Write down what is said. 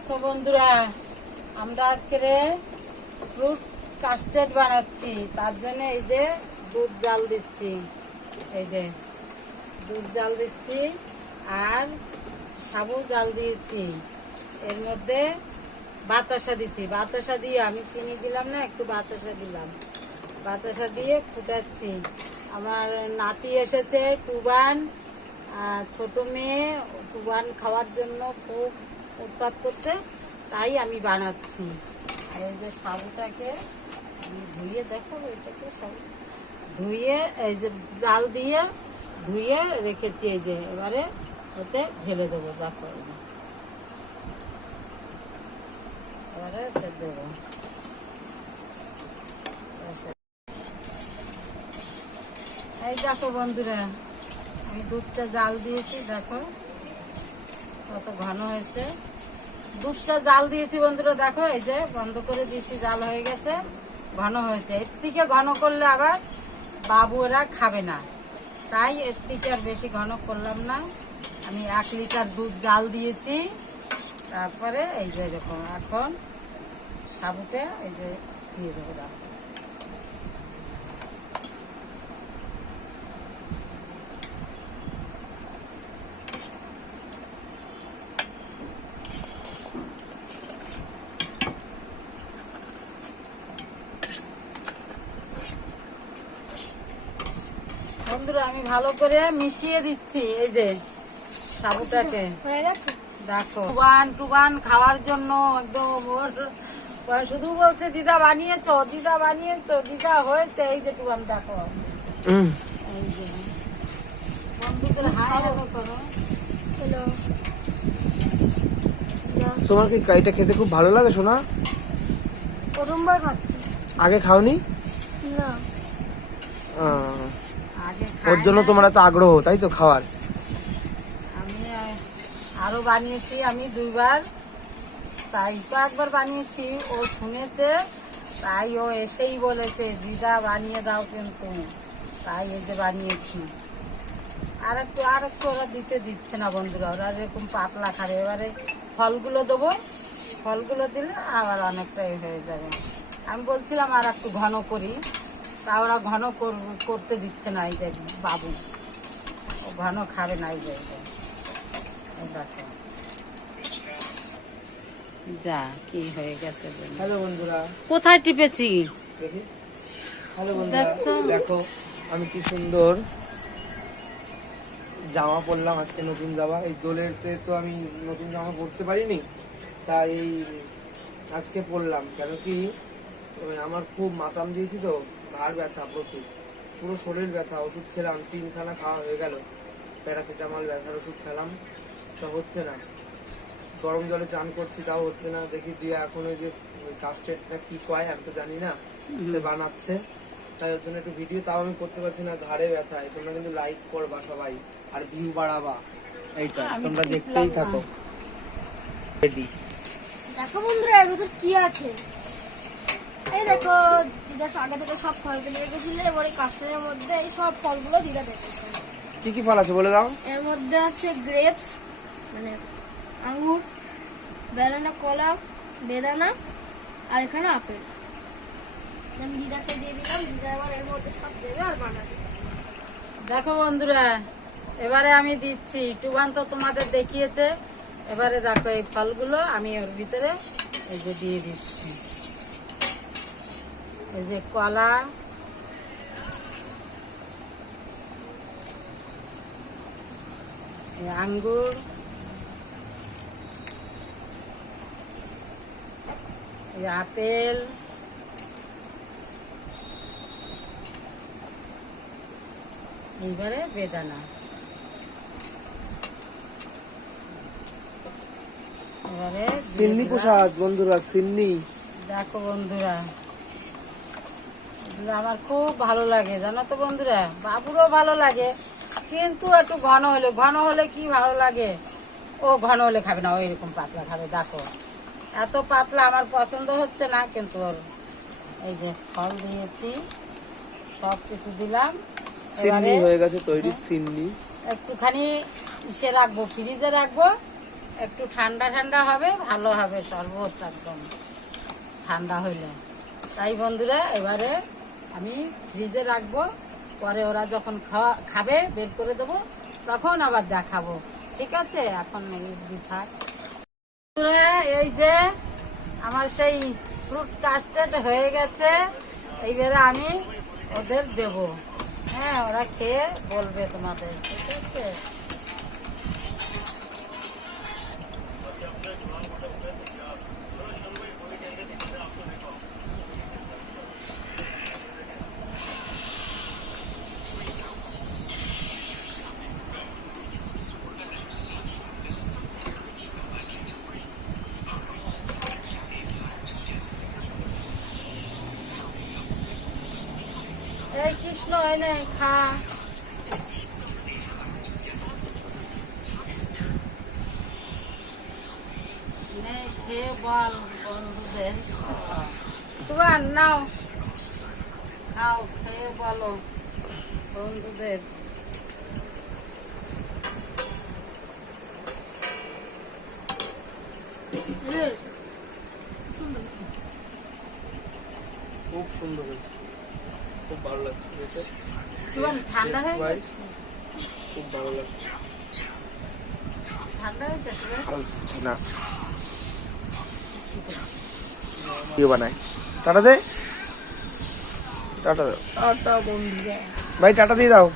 দেখো বন্ধুরা, আমরা আজকে ফ্রুট কাস্টার্ড বানাচ্ছি। তার জন্য এই যে দুধ জাল দিচ্ছি, এই যে দুধ জাল দিচ্ছি আর সাবু জাল দিয়েছি। এর মধ্যে বাতাসা দিচ্ছি, বাতাসা দিয়ে আমি চিনি দিলাম না, একটু বাতাসা দিলাম। বাতাসা দিয়ে ফুটাচ্ছি। আমার নাতি এসেছে টুবান, ছোট মেয়ে টুবান খাওয়ার জন্য খুব উৎপাত করছে, তাই আমি বানাচ্ছি। আর এই যে সাবুটাকে আমি ধুয়ে দেখাবো, এটাকে সব ধুয়ে এই যে জাল দিয়ে ধুয়ে রেখেছি। এই যে এবারে ওতে ঢেলে দেবো, দেখো এবারে দেবো। এই দেখো বন্ধুরা, আমি দুধটা জাল দিয়েছি, দেখো কত ঘন হয়েছে। দুধটা জাল দিয়েছি বন্ধুরা, দেখো এই যে বন্ধ করে দিয়েছি, জাল হয়ে গেছে, ঘন হয়েছে। এর থেকে ঘন করলে আবার বাবু ওরা খাবে না, তাই এর থেকে আর বেশি ঘন করলাম না। আমি 1 লিটার দুধ জাল দিয়েছি। তারপরে এই যে এরকম এখন সাবুটা এই যে দিয়ে দেবো। দেখো বন্ধুরা, আমি ভালো করে মিশিয়ে দিচ্ছি এই যে সাবুটাকে। দেখো টুবান খাওয়ার জন্য একদম শুধু বলছে দিদা বানিয়েছো, দিদা বানিয়েছো, দিদা হয়েছে। এই যে টুবান দেখো, এই যে বন্ধুদের হাই হ্যালো করো। হ্যালো, তোমার কি এটা খেতে খুব ভালো লাগে সোনা? প্রথমবার খাচ্ছি। আগে খাওনি? না, আগে ওর জন্য তোমার এত আগ্রহ, তাই তো খাওয়ার? আমি আরো বানিয়েছি, আমি 2 বার, তাই তো একবার বানিয়েছি। ও শুনেছে, তাই ও এসেই বলেছে দিদা বানিয়ে দাও কিন্তু, তাই এই যে বানিয়েছি। আর একটু ওরা দিচ্ছে না বন্ধুরা, ওরা এরকম পাতলা খাবে। এবারে ফলগুলো দেবো, ফলগুলো দিলে আবার অনেকটাই হয়ে যাবে। আমি বলছিলাম আর একটু ঘন করি, তা ওরা ঘন করতে দিচ্ছে না। এই যে বাবু ও ঘন খাবে না। এই যে দেখো যা কি হয়ে গেছে। হ্যালো বন্ধুরা, কোথায় টিপেছি দেখি। হ্যালো বন্ধুরা, দেখছো? দেখো আমি কি সুন্দর জামা পরলাম আজকে, নতুন জামা। এই দোলেরতে তো আমি নতুন জামা পরতে পারিনি, তাই এই আজকে পরলাম। কেন কি আমার খুব মাতাম দিয়েছি তো, ঘাড় ব্যথা প্রচুর, পুরো শরীর ব্যথা। ওষুধ খেলাম, 3খানা খাওয়া হয়ে গেল, প্যারাসিটামল ব্যথার ওষুধ খেলাম, সব হচ্ছে না। গরম জলে চান করছি, তাও হচ্ছে না। দেখি দিয়ে এখন ওই যে কাস্টেডটা কি কয় আমি তো জানি না, বানাচ্ছে, তাই ওর জন্য একটু ভিডিও তাও আমি করতে পারছি না, ঘাড়ে ব্যথায়। তোমরা কিন্তু লাইক করবা সবাই, আর ভিউ বাড়াবা, এইটা তোমরা দেখতেই থাকো। রেডি। দেখো বন্ধুরা, এর ভিতর কি আছে। এই দেখো, দিদা আগে থেকে সব ফল কেটে রেখেছিল, এবার এই কাস্টারের মধ্যে এই সব ফলগুলো দিদা রেখেছে। কি কি ফল আছে বলে দাও? এর মধ্যে আছে গ্রেপস, মানে আঙ্গুর, ব্যানানা, কলা, বেদানা, আর এখানে আপেল। আমি দিদাকে দিয়ে দিলাম, দিদা এবার এর মধ্যে সব দেবে আর বানাবে। দেখো বন্ধুরা, এবারে আমি দিচ্ছি। টুবান তো তোমাদের দেখিয়েছে, এবারে দেখো এই ফলগুলো আমি ওর ভিতরে এই যে দিয়ে দিচ্ছি। এই যে কলা, এই আঙ্গুর, এই আপেল, এইবারে বেদানা। এবারে সিন্নি প্রসাদ বন্ধুরা, সিন্নি। দেখো বন্ধুরা, এগুলো আমার খুব ভালো লাগে, জানো তো বন্ধুরা, বাবুরও ভালো লাগে, কিন্তু একটু ঘন হলে কি ভালো লাগে। ও ঘন হলে খাবে না, ও এরকম পাতলা খাবে। দেখো এত পাতলা আমার পছন্দ হচ্ছে না, কিন্তু ওর এই যে ফল দিয়েছি, সব কিছু দিলাম। সিন্নি হয়ে গেছে তৈরি, সিন্নি। একটুখানি ইসে রাখবো, ফ্রিজে রাখবো, একটু ঠান্ডা ঠান্ডা হবে, ভালো হবে শরবত একদম ঠান্ডা হইলে। তাই বন্ধুরা এবারে আমি ফ্রিজে রাখবো, পরে ওরা যখন খাবে বের করে দেবো, তখন আবার দেখাবো। ঠিক আছে, এখন থাক বন্ধুরা। এই যে আমার সেই ফ্রুট কাস্টার্ড হয়ে গেছে, এইবারে আমি ওদের দেব। হ্যাঁ, ওরা খেয়ে বলবে তোমাদের। ঠিক আছে, এই কৃষ্ণ এনে খা। নে খেয়ে বল বন্ধুদের, তোমার নাও খাও, খেয়ে বলো বন্ধুদের। খুব সুন্দর হয়েছে, খুব ভালো লাগছে খেতে। তোমার ঠান্ডা হয়ে Taste গেছে? খুব ভালো লাগছে। ঠান্ডা হয়েছে তোমার? ভালো লাগছে না কি বানায়। টাটা দে, টাটা দাও। টাটা বন্ধুরা, ভাই টাটা দিয়ে দাও।